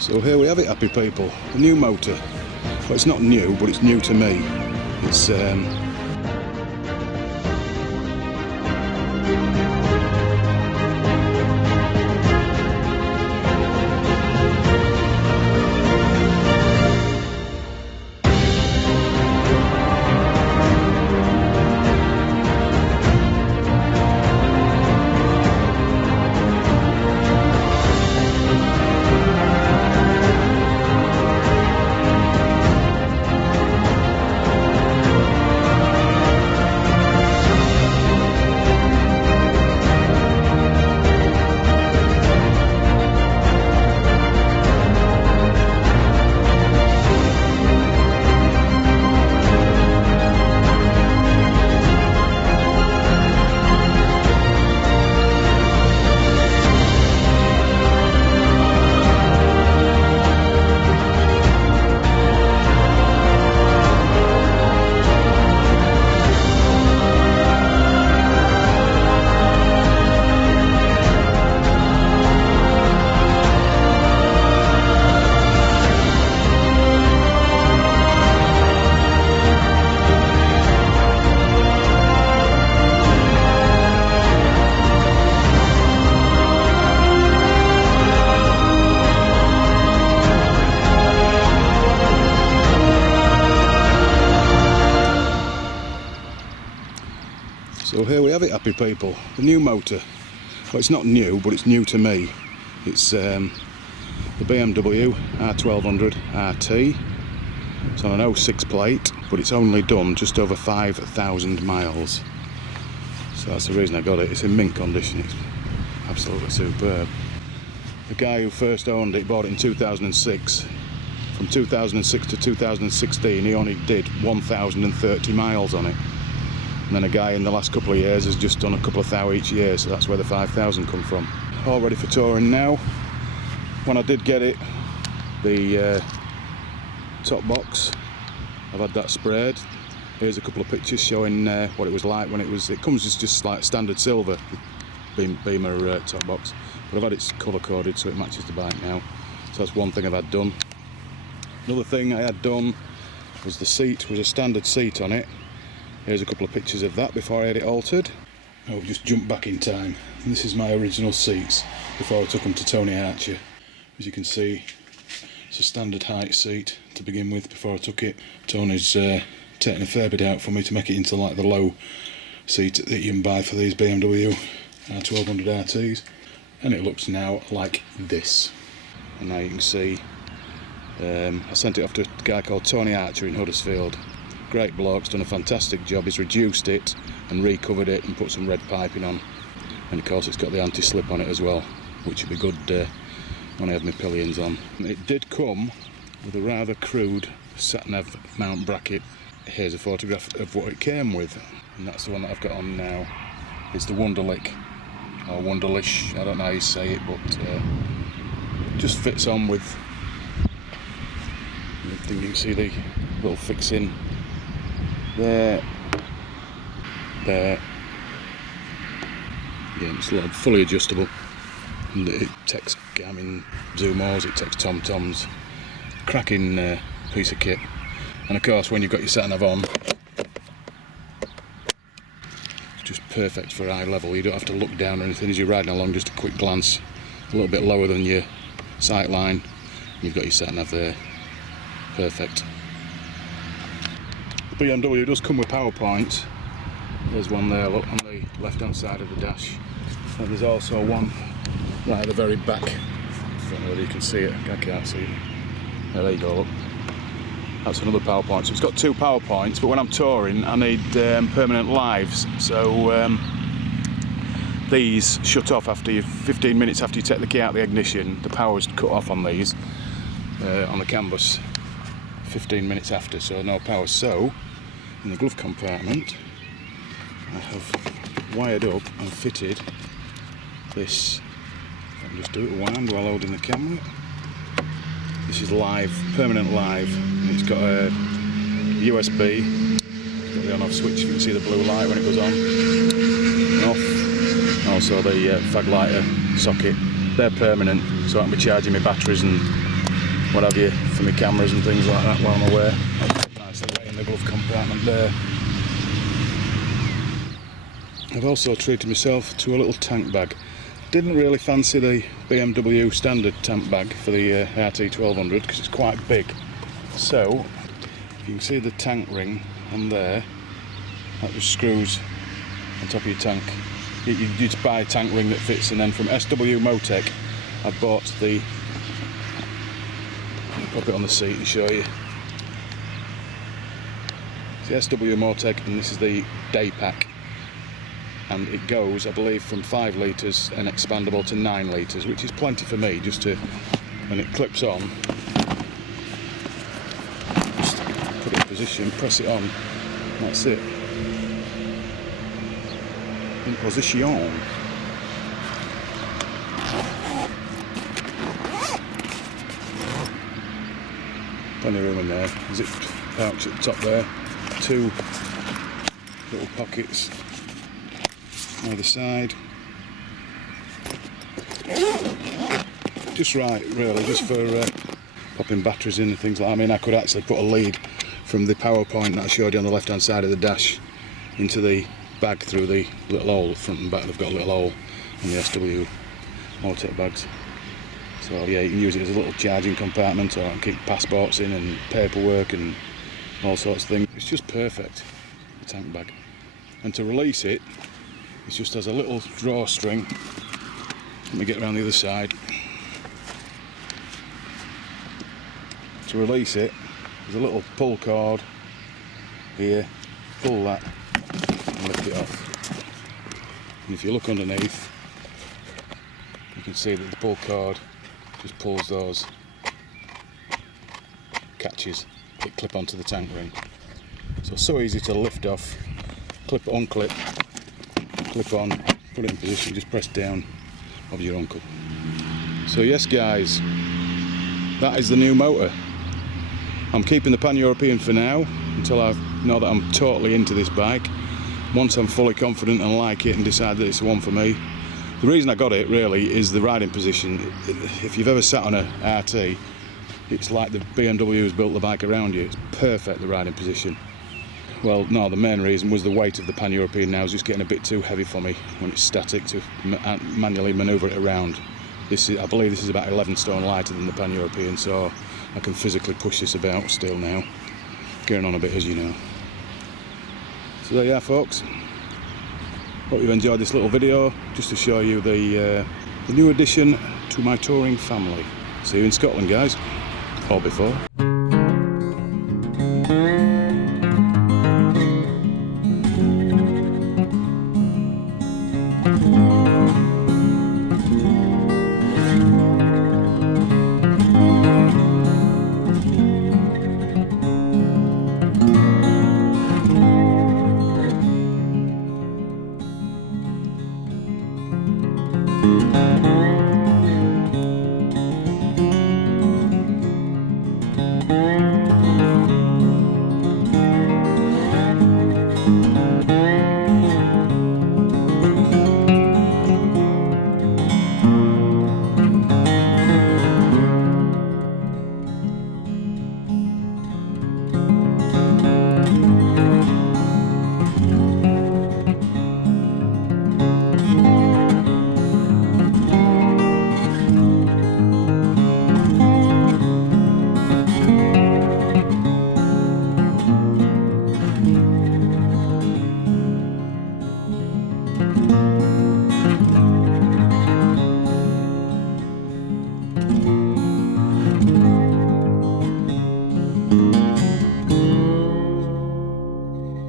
So here we have it, happy people. A new motor. Well, it's not new, but it's new to me. It's So here we have it, happy people. The new motor. Well, it's not new, but it's new to me. It's the BMW R1200 RT. It's on an 06 plate, but it's only done just over 5,000 miles. So that's the reason I got it. It's in mint condition. It's absolutely superb. The guy who first owned it bought it in 2006. From 2006 to 2016, he only did 1,030 miles on it. And then a guy in the last couple of years has just done a couple of thou each year, so that's where the 5,000 come from. All ready for touring now. When I did get it, the top box, I've had that sprayed. Here's a couple of pictures showing what it was like when it comes as just like standard silver Beamer top box, but I've had it colour coded so it matches the bike now. So that's one thing I've had done. Another thing I had done was the seat was a standard seat on it. Here's a couple of pictures of that before I had it altered. I'll just jump back in time. This is my original seats before I took them to Tony Archer. As you can see, it's a standard height seat to begin with before I took it. Tony's taken a fair bit out for me to make it into like the low seat that you can buy for these BMW R1200 RTs. And it looks now like this. And now you can see, I sent it off to a guy called Tony Archer in Huddersfield. Great bloke's done a fantastic job. He's reduced it and recovered it and put some red piping on, and of course it's got the anti-slip on it as well, which would be good when I have my pillions on. It did come with a rather crude sat-nav mount bracket. Here's a photograph of what it came with, and that's the one that I've got on now. It's the Wunderlich or Wunderlich, I don't know how you say it, but just fits on with. I think you can see the little fixing there. Yeah, it's like fully adjustable, and it takes gaming zoomos, it takes tom-toms. Cracking piece of kit. And of course when you've got your sat-nav on, it's just perfect for eye level. You don't have to look down or anything as you're riding along, just a quick glance a little bit lower than your sight line. You've got your sat-nav there. Perfect. The BMW does come with power points. There's one there, look, on the left hand side of the dash. And there's also one right at the very back. I don't know whether you can see it, I can't see it. There you go, look. That's another power point. So it's got two power points, but when I'm touring I need permanent lives. So these shut off after 15 minutes after you take the key out of the ignition. The power's cut off on these, on the canvas, 15 minutes after, so no power. So in the glove compartment I have wired up and fitted this. I'll just do it wind while holding the camera. This is live, permanent live. It's got a USB, it's got the on-off switch. You can see the blue light when it goes on and off. Also the fag lighter socket. They're permanent, so I can be charging my batteries and what have you, for my cameras and things like that while I'm away. Nicely right in the glove compartment there. I've also treated myself to a little tank bag. Didn't really fancy the BMW standard tank bag for the RT1200 because it's quite big. So, you can see the tank ring on there. That just screws on top of your tank. You just buy a tank ring that fits, and then from SW Motec I bought the... I'll pop it on the seat and show you. It's the SW Motec, and this is the day pack. And it goes, I believe, from 5 litres and expandable to 9 litres, which is plenty for me, just to, when it clips on, just put it in position, press it on, that's it. In position. Plenty of room in there. Zip pouch at the top there, 2 little pockets either side. Just right, really, just for popping batteries in and things like that. I mean, I could actually put a lead from the power point that I showed you on the left hand side of the dash into the bag through the little hole. Front and back they've got a little hole in the SW Motec bags. So yeah, you can use it as a little charging compartment, or keep passports in and paperwork and all sorts of things. It's just perfect, the tank bag. And to release it, it just has a little drawstring. Let me get around the other side. To release it, there's a little pull cord here. Pull that and lift it off. And if you look underneath, you can see that the pull cord just pulls those catches that clip onto the tank ring. So easy to lift off, clip, unclip, clip on, put it in position, just press down of your uncle. So yes guys, that is the new motor. I'm keeping the Pan-European for now, until I know that I'm totally into this bike. Once I'm fully confident and like it and decide that it's the one for me. The reason I got it really is the riding position. If you've ever sat on a RT, it's like the BMW has built the bike around you. It's perfect, the riding position. Well, no, the main reason was the weight of the Pan-European now is just getting a bit too heavy for me when it's static to manually manoeuvre it around. I believe this is about 11 stone lighter than the Pan-European, so I can physically push this about still now. Getting on a bit, as you know. So there you are, folks. Hope you've enjoyed this little video, just to show you the new addition to my touring family. See you in Scotland, guys, or before.